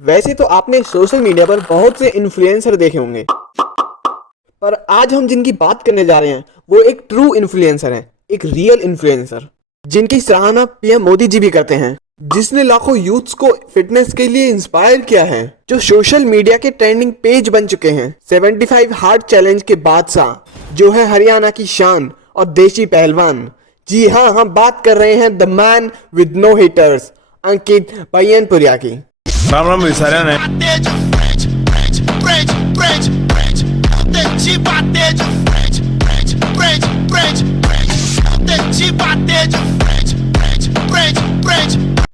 वैसे तो आपने सोशल मीडिया पर बहुत से इन्फ्लुएंसर देखे होंगे, पर आज हम जिनकी बात करने जा रहे हैं वो एक ट्रू इन्फ्लुएंसर हैं, एक रियल इन्फ्लुएंसर जिनकी सराहना पीएम मोदी जी भी करते हैं, जिसने लाखों यूथ्स को फिटनेस के लिए इंस्पायर किया है, जो सोशल मीडिया के ट्रेंडिंग पेज बन चुके हैं। 75 हार्ड चैलेंज के बादशाह, जो है हरियाणा की शान और देशी पहलवान। जी हाँ, हम बात कर रहे हैं the man with no haters, Ankit Payyanpuria की। राम राम सारे ने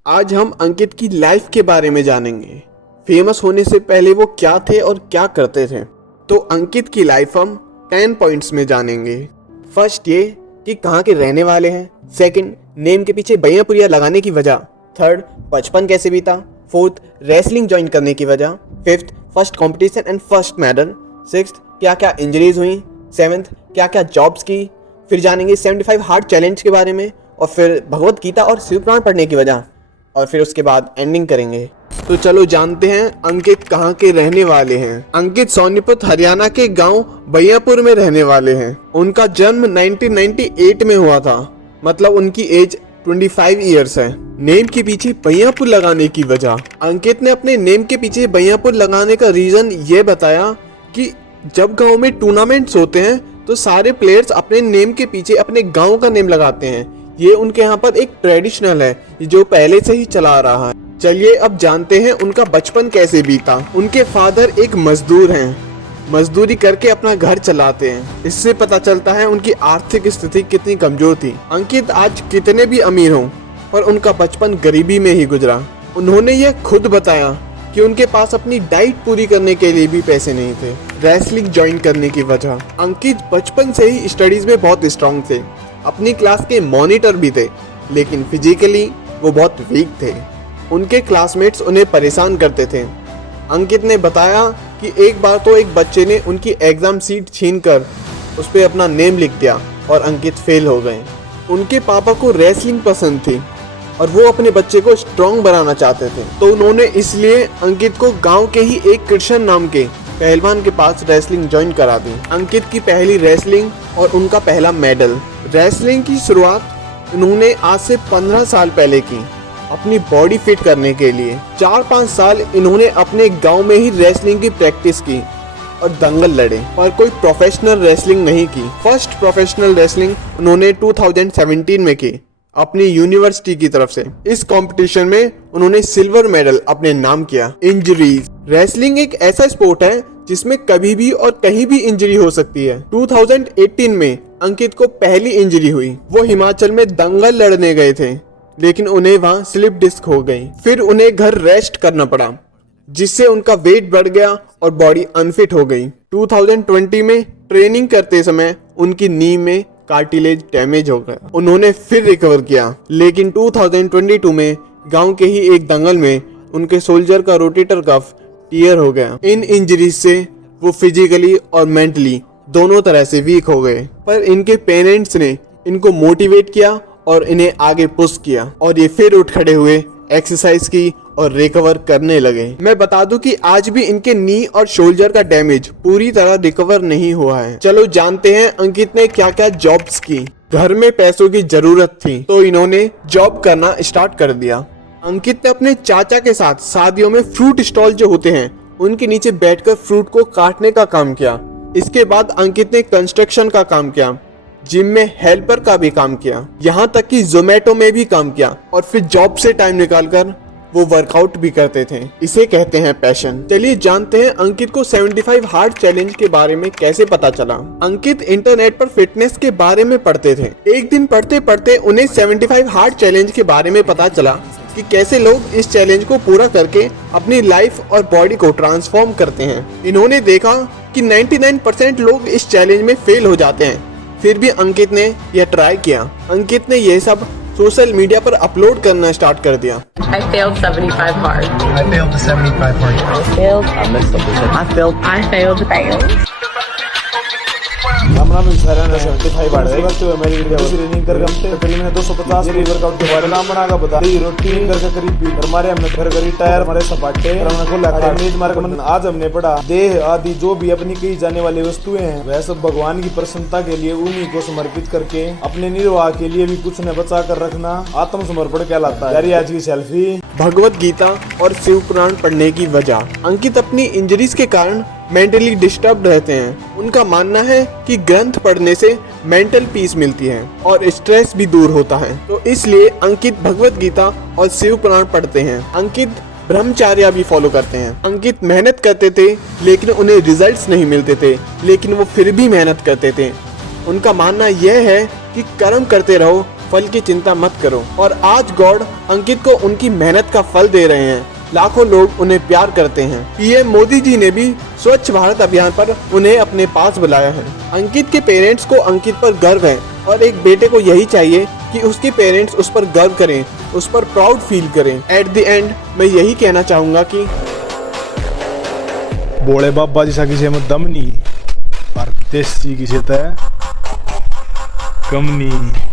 आज हम अंकित की लाइफ के बारे में जानेंगे। फेमस होने से पहले वो क्या थे और क्या करते थे। तो अंकित की लाइफ हम 10 पॉइंट्स में जानेंगे। फर्स्ट ये कि कहाँ के रहने वाले हैं। सेकंड, नेम के पीछे पय्यनपुरिया लगाने की वजह। थर्ड, बचपन कैसे बीता। फोर्थ, रेसलिंग ज्वाइन करने की वजह। Fifth, first competition and first medal. Sixth, क्या क्या इंजरीज हुई। सेवन्थ, क्या क्या जॉब्स की। फिर जानेंगे 75 हार्ड चैलेंज के बारे में, और फिर भगवत गीता और शिव पुराण पढ़ने की वजह, और फिर उसके बाद एंडिंग करेंगे। तो चलो जानते हैं अंकित कहाँ के रहने वाले हैं। अंकित सोनीपत हरियाणा के गांव बैयापुर में रहने वाले हैं। उनका जन्म 1998 में हुआ था, मतलब उनकी एज 25 ईयर्स है। नेम के पीछे बैयापुर लगाने की वजह, अंकित ने अपने नेम के पीछे बैयापुर लगाने का रीजन ये बताया कि जब गांव में टूर्नामेंट्स होते हैं तो सारे प्लेयर्स अपने नेम के पीछे अपने गांव का नेम लगाते हैं। ये उनके यहाँ पर एक ट्रेडिशनल है जो पहले से ही चला आ रहा है। चलिए अब जानते हैं उनका बचपन कैसे बीता। उनके फादर एक मजदूर हैं, मजदूरी करके अपना घर चलाते हैं। इससे पता चलता है उनकी आर्थिक स्थिति कितनी कमजोर थी। अंकित आज कितने भी अमीर हों, पर उनका बचपन गरीबी में ही गुजरा। उन्होंने यह खुद बताया कि उनके पास अपनी डाइट पूरी करने के लिए भी पैसे नहीं थे। रेसलिंग ज्वाइन करने की वजह, अंकित बचपन से ही स्टडीज में बहुत स्ट्रांग थे। अपनी क्लास के मॉनिटर भी थे, लेकिन फिजिकली वो बहुत वीक थे। उनके क्लासमेट्स उन्हें परेशान करते थे। अंकित ने बताया कि एक बार तो एक बच्चे ने उनकी एग्जाम सीट छीनकर उस पर अपना नेम लिख दिया और अंकित फेल हो गए। उनके पापा को रेसलिंग पसंद थी और वो अपने बच्चे को स्ट्रॉन्ग बनाना चाहते थे, तो उन्होंने इसलिए अंकित को गांव के ही एक कृष्ण नाम के पहलवान के पास रेसलिंग ज्वाइन करा दी। अंकित की पहली रेसलिंग और उनका पहला मेडल। रेसलिंग की शुरुआत उन्होंने आज से 15 साल पहले की, अपनी बॉडी फिट करने के लिए। 4-5 साल इन्होंने अपने गांव में ही रेसलिंग की प्रैक्टिस की और दंगल लड़े, पर कोई प्रोफेशनल रेसलिंग नहीं की। फर्स्ट प्रोफेशनल रेसलिंग उन्होंने 2017 में की, अपनी यूनिवर्सिटी की तरफ से। इस कंपटीशन में उन्होंने सिल्वर मेडल अपने नाम किया। इंजरीज, रेसलिंग एक ऐसा स्पोर्ट है जिसमें कभी भी और कहीं भी इंजरी हो सकती है। 2018 में अंकित को पहली इंजरी हुई। वो हिमाचल में दंगल लड़ने गए थे, लेकिन उन्हें वहां स्लिप डिस्क हो गई। फिर उन्हें घर रेस्ट करना पड़ा, जिससे उनका वेट बढ़ गया और बॉडी अनफिट हो गई। 2020 में ट्रेनिंग करते समय उनकी नी में कार्टिलेज डैमेज हो गया। उन्होंने फिर रिकवर किया, लेकिन 2022 में गांव के ही एक दंगल में उनके सोल्जर का रोटेटर कफ टियर हो गया। इन इंजरीज से वो फिजिकली और मेंटली दोनों तरह से वीक हो गए, पर इनके पेरेंट्स ने इनको मोटिवेट किया और इन्हें आगे पुश किया, और ये फिर उठ खड़े हुए, एक्सरसाइज की और रिकवर करने लगे। मैं बता दूं कि आज भी इनके नी और शोल्डर का डैमेज पूरी तरह रिकवर नहीं हुआ है। चलो जानते हैं अंकित ने क्या क्या जॉब्स की। घर में पैसों की जरूरत थी, तो इन्होंने जॉब करना स्टार्ट कर दिया। अंकित ने अपने चाचा के साथ शादियों में फ्रूट स्टॉल जो होते हैं उनके नीचे बैठकर फ्रूट को काटने का काम किया। इसके बाद अंकित ने कंस्ट्रक्शन का काम किया, जिम में हेल्पर का भी काम किया, यहाँ तक कि जोमेटो में भी काम किया, और फिर जॉब से टाइम निकालकर वो वर्कआउट भी करते थे। इसे कहते हैं पैशन। चलिए जानते हैं अंकित को 75 हार्ड चैलेंज के बारे में कैसे पता चला। अंकित इंटरनेट पर फिटनेस के बारे में पढ़ते थे। एक दिन पढ़ते पढ़ते उन्हें 75 हार्ड चैलेंज के बारे में पता चला कि कैसे लोग इस चैलेंज को पूरा करके अपनी लाइफ और बॉडी को ट्रांसफॉर्म करते हैं। इन्होंने देखा कि 99% लोग इस चैलेंज में फेल हो जाते हैं, फिर भी अंकित ने यह ट्राई किया। अंकित ने यह सब सोशल मीडिया पर अपलोड करना स्टार्ट कर दिया। I failed 75 hard. I failed to 75 hard. I failed. I messed up. I failed. I failed. हमारा मिसारा ने 75 बार है करते हुए मेरी दूसरी रनिंग कर गमते तकरीबन 250 ये वर्कआउट के बारे नाम बना का बता ये रूटीन करके करीब भी हमारे हमने घर करी टायर हमारे सपाटे हमने को लगा नीज मार्ग में आज हमने पढ़ा देह आदि जो भी अपनी कही जाने वाली वस्तुएं हैं वह सब भगवान की प्रसन्नता के लिए उन्हीं को समर्पित करके अपने निर्वाह के लिए भी कुछ न बचा कर रखना आत्मसमर्पण कहलाता है। यारी आज की सेल्फी भगवत गीता और शिव पुराण पढ़ने की वजह। अंकित अपनी इंजरीज के कारण मेंटली डिस्टर्ब रहते हैं। उनका मानना है कि ग्रंथ पढ़ने से मेंटल पीस मिलती है और स्ट्रेस भी दूर होता है, तो इसलिए अंकित भगवत गीता और शिव पुराण पढ़ते हैं। अंकित ब्रह्मचार्य भी फॉलो करते हैं। अंकित मेहनत करते थे लेकिन उन्हें रिजल्ट्स नहीं मिलते थे, लेकिन वो फिर भी मेहनत करते थे। उनका मानना यह है कि कर्म करते रहो, फल की चिंता मत करो। और आज गॉड अंकित को उनकी मेहनत का फल दे रहे हैं। लाखों लोग उन्हें प्यार करते हैं। पीएम मोदी जी ने भी स्वच्छ भारत अभियान पर उन्हें अपने पास बुलाया है। अंकित के पेरेंट्स को अंकित पर गर्व है और एक बेटे को यही चाहिए कि उसके पेरेंट्स उस पर गर्व करें, उस पर प्राउड फील करें। एट द एंड मैं यही कहना चाहूँगा कि बोले बाबा जैसा किसी में दम नहीं और देसी किसी तय कम नहीं।